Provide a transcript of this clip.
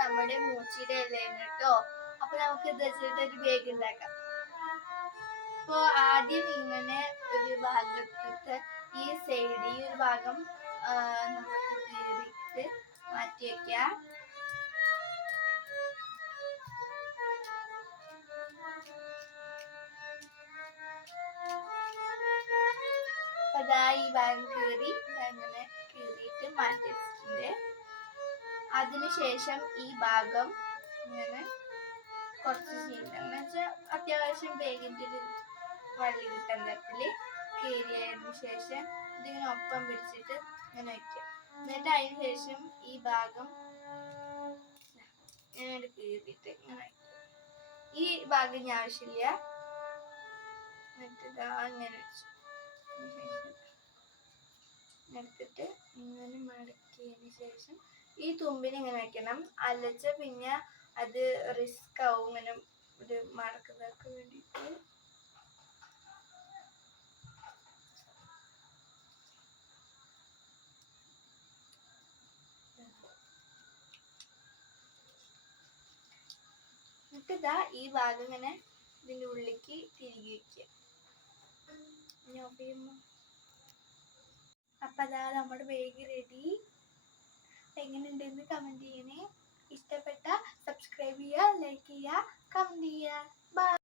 നമ്മുടെ മൂച്ചിയുടെ ഇലയാണ് കേട്ടോ. അപ്പൊ നമുക്ക് ഇത് ഒരു ബേഗ് ഉണ്ടാക്കാം. അപ്പൊ ആദ്യം ഇങ്ങനെ ഒരു ഭാഗത്തിട്ട് ഈ സൈഡ് ഈ ഒരു ഭാഗം നമുക്ക് മാറ്റി വെക്കാം. അതാ ഈ ഭാഗം കീറി അതിനുശേഷം ഈ ഭാഗം ഇങ്ങനെ കുറച്ച് ചെയ്യണം എന്ന് വെച്ചാൽ അത്യാവശ്യം വേഗത്തിൽ വള്ളി കിട്ടാൻ തരത്തിൽ കീറിയതിന് ശേഷം ഇതിങ്ങനെ ഒപ്പം പിടിച്ചിട്ട് ഇങ്ങനെ വയ്ക്കുക എന്നിട്ട് അതിന് ശേഷം ഈ ഭാഗം ഇങ്ങനെ കീറിയിട്ട് ഇങ്ങനെ ഈ ഭാഗം ഇനി ആവശ്യമില്ല. എന്നിട്ട് ഇങ്ങനെ വെച്ചു. എടുത്തിട്ട് ഇങ്ങനെ മടക്കിയതിന് ശേഷം ഈ തുമ്പിന് ഇങ്ങനെ വെക്കണം. അലച്ച പിന്നെ അത് റിസ്ക് ആവും ഇങ്ങനെ ഒരു മടക്കുന്നതൊക്കെ വേണ്ടിയിട്ട്. എന്നിട്ട് ഈ ഭാഗം ഇങ്ങനെ ഇതിന്റെ ഉള്ളിക്ക് തിരികെ വെക്കുക. അപ്പം അതാ നമ്മുടെ ബാഗ് റെഡി എങ്ങനെയുണ്ടെന്ന് കമന്റ് ചെയ്യണേ. ഇഷ്ടപ്പെട്ട സബ്സ്ക്രൈബ് ചെയ്യുക ലൈക്ക് ചെയ്യുക കമന്റ് ചെയ്യുക. ബൈ